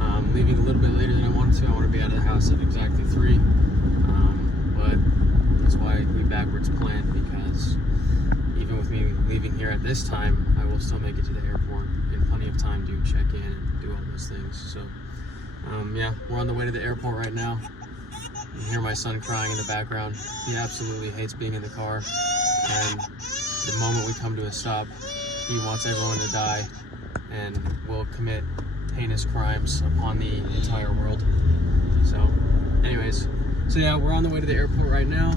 I'm leaving a little bit later than I wanted to. I want to be out of the house at exactly 3. But that's why we backwards planned, because even with me leaving here at this time, I will still make it to the airport in plenty of time to check in and do all those things. So yeah, we're on the way to the airport right now. You hear my son crying in the background. He absolutely hates being in the car, and the moment we come to a stop, he wants everyone to die and will commit heinous crimes upon the entire world. So anyways, so yeah, we're on the way to the airport right now.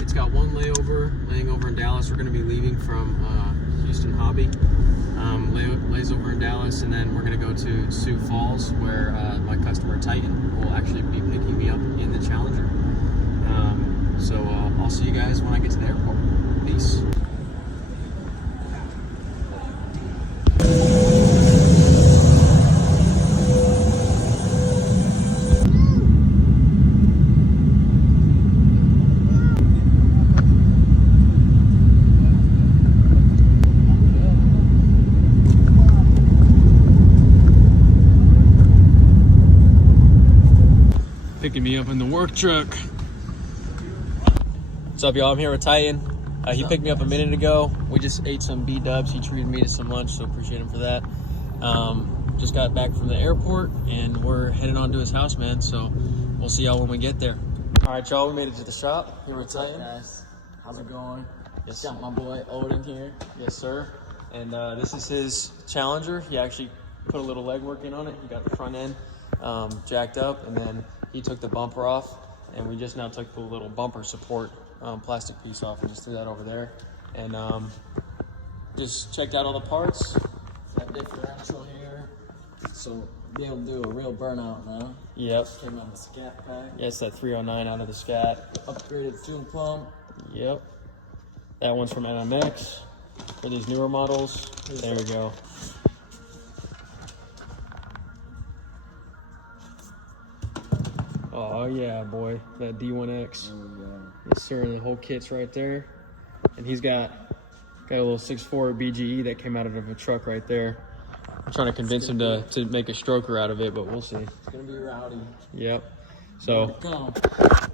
It's got one laying over in Dallas. We're going to be leaving from Houston Hobby. Lays over in Dallas, and then we're going to go to Sioux Falls, where my customer Tytan will actually be picking me up in the Challenger. So I'll see you guys when I get to the airport. Peace. Picking me up in the work truck. What's up, y'all? I'm here with Tytan. He picked me up a minute ago. We just ate some B-dubs. He treated me to some lunch, so appreciate him for that. Just got back from the airport, and we're heading on to his house, man. So we'll see y'all when we get there. All right, y'all, we made it to the shop. Here with Tytan. Guys, how's it going? Yes. Got my boy Odin here. Yes, sir. And this is his Challenger. He actually put a little legwork in on it. He got the front end jacked up, and then he took the bumper off, and we just now took the little bumper support plastic piece off and just threw that over there. And just checked out all the parts. Got differential here, so be able to do a real burnout now. Yep. Came out of the ScatPack. Yeah, it's that 309 out of the Scat. Upgraded fuel pump. Yep. That one's from MMX for these newer models. There we go. Oh yeah, boy, that D1-X. There we go. Yes, sir. And the whole kit's right there. And he's got a little 6.4 BGE that came out of a truck right there. I'm trying to convince him to make a stroker out of it, but we'll see. It's gonna be rowdy. Yep. So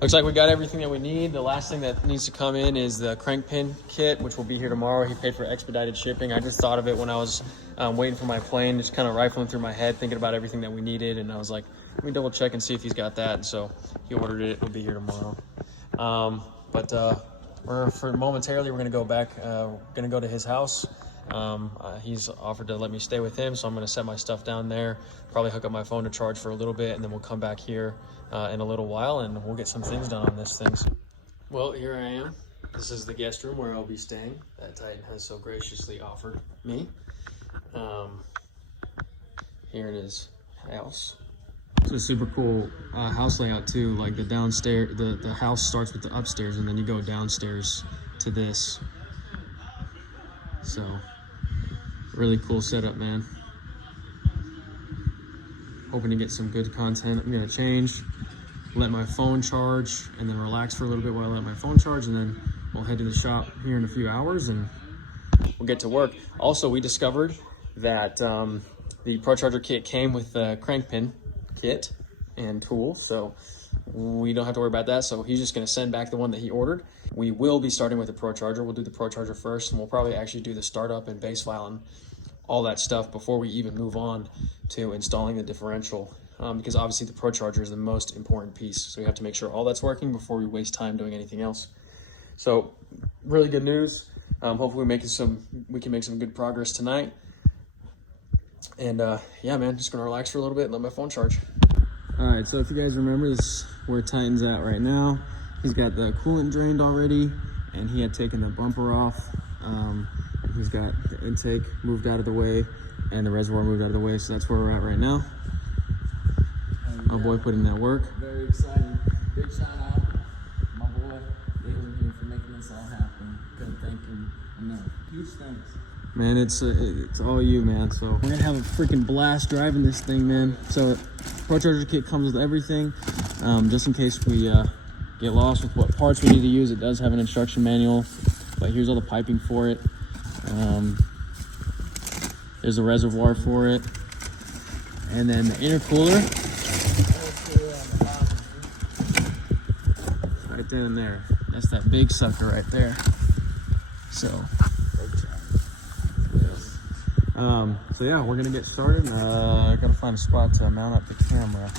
looks like we got everything that we need. The last thing that needs to come in is the crank pin kit, which will be here tomorrow. He paid for expedited shipping. I just thought of it when I was waiting for my plane, just kind of rifling through my head, thinking about everything that we needed, and I was like, let me double check and see if he's got that. And so he ordered it. It'll be here tomorrow. Momentarily we're gonna go back. Gonna go to his house. He's offered to let me stay with him, so I'm gonna set my stuff down there. Probably hook up my phone to charge for a little bit, and then we'll come back here in a little while, and we'll get some things done on this thing. Well, here I am. This is the guest room where I'll be staying, that Tytan has so graciously offered me. Here in his house. It's a super cool house layout too. Like the downstairs, the house starts with the upstairs, and then you go downstairs to this. So really cool setup, man. Hoping to get some good content. I'm gonna change, let my phone charge, and then relax for a little bit while I let my phone charge, and then we'll head to the shop here in a few hours and we'll get to work. Also, we discovered that the Procharger kit came with the crank pin kit and tool, so we don't have to worry about that. So he's just going to send back the one that he ordered. We will be starting with the Procharger. We'll do the Procharger first, and we'll probably actually do the startup and base file and all that stuff before we even move on to installing the differential, because obviously the Procharger is the most important piece, so we have to make sure all that's working before we waste time doing anything else. So really good news. Hopefully we can make some good progress tonight. And yeah, man, just gonna relax for a little bit and let my phone charge. All right, so if you guys remember, this is where Tytan's at right now. He's got the coolant drained already, and he had taken the bumper off. He's got the intake moved out of the way and the reservoir moved out of the way, so that's where we're at right now. My boy put in that work. Very exciting. Big shout out, my boy David here, for making this all happen. Couldn't thank him enough. Huge thanks. Man, it's all you, man. So we're gonna have a freaking blast driving this thing, man. So Procharger kit comes with everything, just in case we get lost with what parts we need to use. It does have an instruction manual, but here's all the piping for it. There's a reservoir for it. And then the intercooler. Right then and there. That's that big sucker right there. So yeah, we're gonna get started. I gotta find a spot to mount up the camera.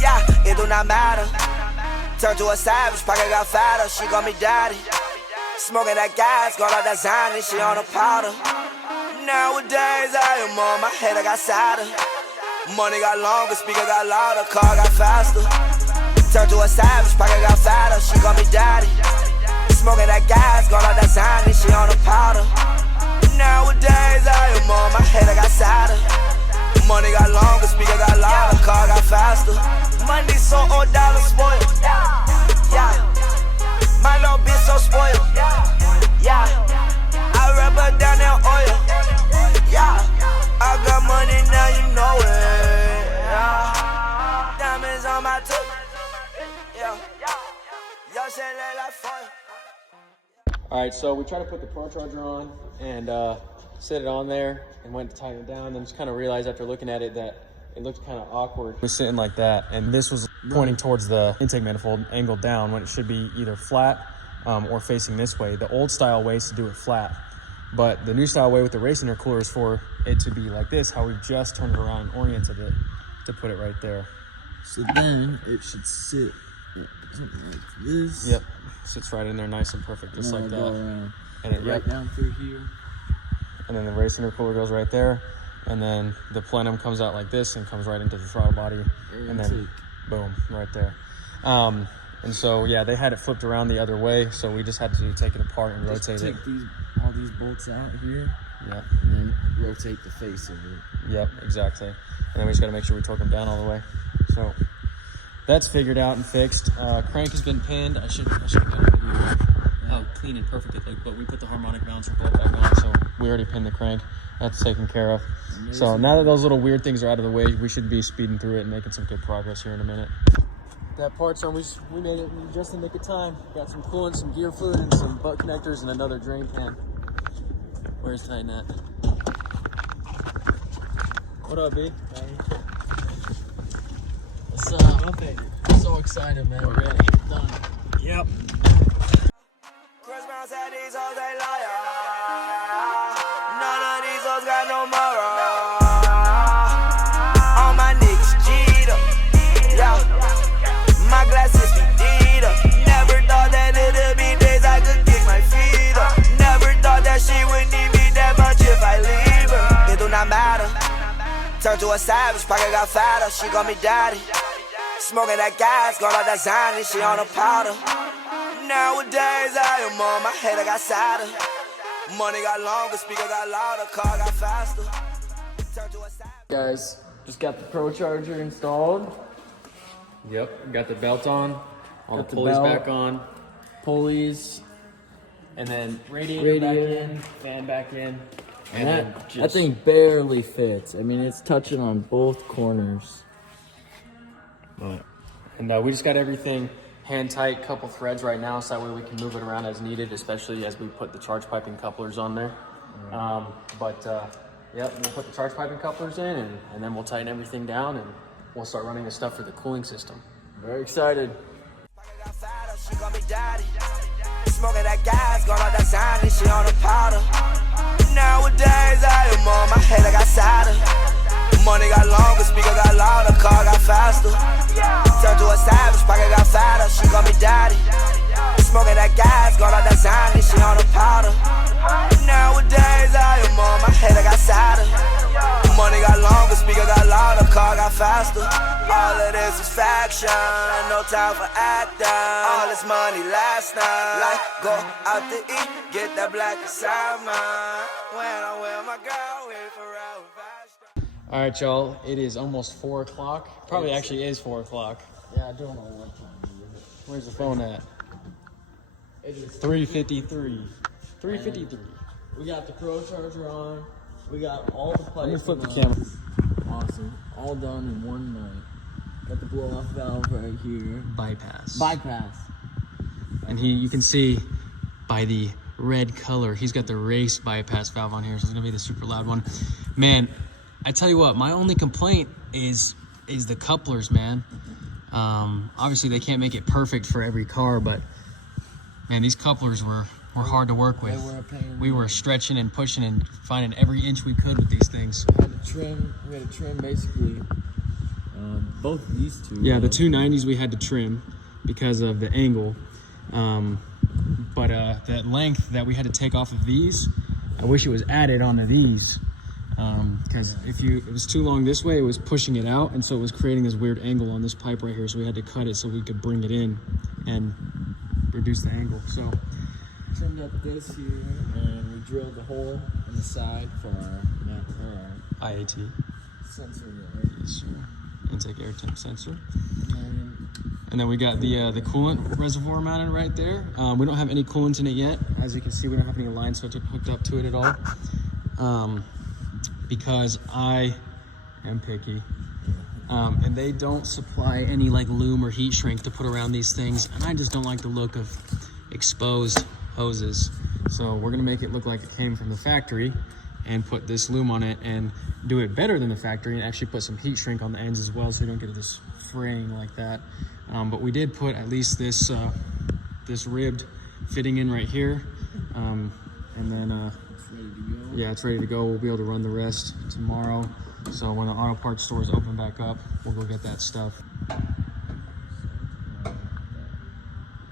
Yeah, it do not matter. Turn to a savage, pocket got fatter. She call me daddy. Smoking that gas, got all that Zany, she on a powder. Nowadays I am on my head, I got sadder. Money got longer, speaker got louder, car got faster. Turn to a savage, pocket got fatter, she call me daddy. Smoking that gas, got all that Zany, she on a powder. Nowadays I am on my head, I got sadder. Money got longer, speaker got louder, car got faster. Money so old, dollar spoiled. Yeah, my little bitch so spoiled. Yeah, I rub her down in oil. Yeah, I got money now, you know it. Yeah, diamonds on my tooth. Yeah, y'all say they like fire. All right, so we tried to put the Procharger on and set it on there and went to tighten it down. Then just kind of realized after looking at it that it looked kind of awkward. It was sitting like that, and this was pointing towards the intake manifold, angled down, when it should be either flat or facing this way. The old style way is to do it flat, but the new style way with the race intercooler is for it to be like this, how we just turned it around and oriented it to put it right there. So then it should sit like this. Yep, sits right in there nice and perfect, just like that. And it right down through here. And then the race intercooler goes right there. And then the plenum comes out like this and comes right into the throttle body. And then boom, right there. And so, yeah, they had it flipped around the other way. So we just had to take it apart and rotate it. Take all these bolts out here. Yep. And then rotate the face of it. Yep, exactly. And then we just got to make sure we torque them down all the way. So that's figured out and fixed. Crank has been pinned. I should have got a video of how clean and perfect it looked, but we put the harmonic balancer bolt back on, so we already pinned the crank. That's taken care of. So now that those little weird things are out of the way, we should be speeding through it and making some good progress here in a minute. That part's on, we made it just in the nick of time. Got some coolant, some gear fluid, and some butt connectors, and another drain pan. Where's Tytan at? What up, B? What's up? I'm so excited, man. We're ready to get done. Yep. Chris Brown said these hoes ain't loyal. None of these hoes got no moral. All my niggas cheat up. Yeah, my glasses be deed up. Never thought that it'd be days I could kick my feet up. Never thought that she would need me that much if I leave her. It do not matter. Turn to a savage, pocket got fatter. She call me daddy. Smoking that gas, got all that Zany, she on a powder. Nowadays I am on my head, I got sadder. Money got longer, speaker got louder, car got faster. Turn to a savage. Guys, just got the Procharger installed. Yep, got the belt on, all Got the the pulleys belt. back on, Pulleys. and then radiator back Radiator. in, fan back in, and And then that thing barely fits. I mean, it's touching on both corners. And we just got everything hand tight, couple threads right now, so that way we can move it around as needed, especially as we put the charge piping couplers on there. Yep, we'll put the charge piping couplers in, and then we'll tighten everything down, and we'll start running the stuff for the cooling system. Very excited. Pocket got fatter, she call me daddy. Smoking that gas, got all that Zany, she on a powder. Nowadays I am on my head, I got sadder. Money got longer, speaker got louder, car got faster. Turn to a savage, pocket got fatter, she call me daddy. Smoking that gas, got all that Zany, she on a powder. Nowadays I am on my head, I got sadder. Money got longer, speaker got louder, car got faster. All of this is faction, no time for acting. All this money last night, like go out to eat, get that black inside mine. When I'm with my girl, we forever fashion. All right, y'all, it is almost 4 o'clock. Probably actually is 4 o'clock. Yeah, I don't know what time it is. Where's the phone at? It is 3:53. 3:53. We got the Procharger on. We got all the pipes. Let me flip the on. camera. Awesome. All done in one night. Got the blow off valve right here. Bypass. Bypass. And you can see by the red color, he's got the race bypass valve on here, so it's gonna be the super loud one. Man, I tell you what, my only complaint is the couplers, man. Obviously they can't make it perfect for every car, but man, these couplers were hard to work with. They were a pain. We were stretching and pushing and finding every inch we could with these things. We had to trim basically both of these two. Yeah, the 290s we had to trim because of the angle. But that length that we had to take off of these, I wish it was added onto these. Because if it was too long this way, it was pushing it out, and so it was creating this weird angle on this pipe right here, so we had to cut it so we could bring it in and reduce the angle. So trimmed up this here, and we drilled a hole in the side for our IAT sensor there. yes, sir. Intake air temp sensor. And then we got the coolant reservoir mounted right there. We don't have any coolant in it yet. As you can see, we don't have any lines hooked up to it at all. Because I am picky. And they don't supply any like loom or heat shrink to put around these things. And I just don't like the look of exposed hoses. So we're gonna make it look like it came from the factory and put this loom on it and do it better than the factory and actually put some heat shrink on the ends as well so you don't get this fraying like that. But we did put at least this ribbed fitting in right here. And then It's ready to go. yeah, it's ready to go. We'll be able to run the rest tomorrow. So when the auto parts stores open back up, we'll go get that stuff.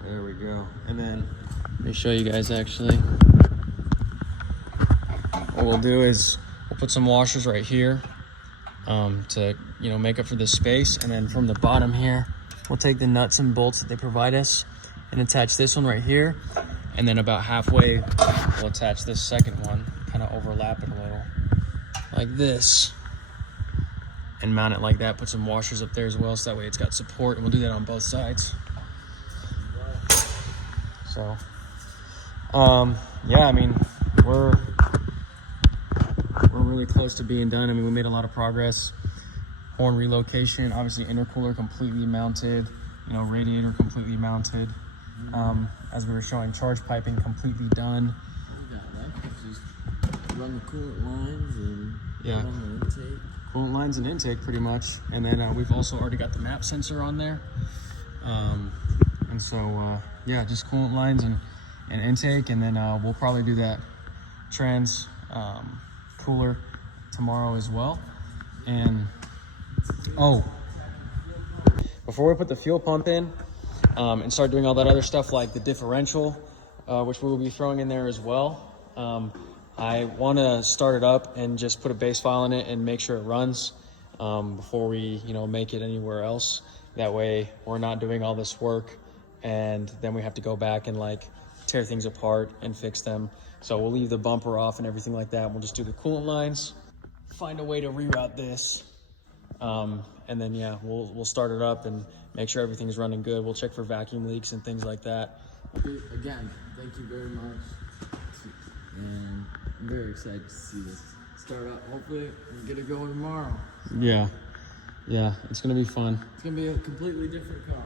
There we go. And then let me show you guys actually. What we'll do is we'll put some washers right here to make up for this space, and then from the bottom here we'll take the nuts and bolts that they provide us and attach this one right here, and then about halfway we'll attach this second one, kind of overlap it a little like this and mount it like that. Put some washers up there as well so that way it's got support, and we'll do that on both sides. So yeah, I mean we're really close to being done. I mean, we made a lot of progress. Horn relocation, obviously intercooler completely mounted, radiator completely mounted. As we were showing, charge piping completely done. We got that. Just run the coolant lines and Yeah. run the intake. Coolant lines and intake pretty much. And then we've also already got the map sensor on there. And so, yeah, just coolant lines and intake. And then we'll probably do that trans cooler tomorrow as well. And before we put the fuel pump in and start doing all that other stuff like the differential, which we will be throwing in there as well, I want to start it up and just put a base file in it and make sure it runs before we make it anywhere else. That way we're not doing all this work and then we have to go back and like tear things apart and fix them. So we'll leave the bumper off and everything like that. We'll just do the coolant lines, find a way to reroute this, and then yeah, we'll start it up and make sure everything's running good. We'll check for vacuum leaks and things like that. Again, thank you very much, and I'm very excited to see this start up. Hopefully we'll get it going tomorrow. Yeah, it's gonna be fun. It's gonna be a completely different car.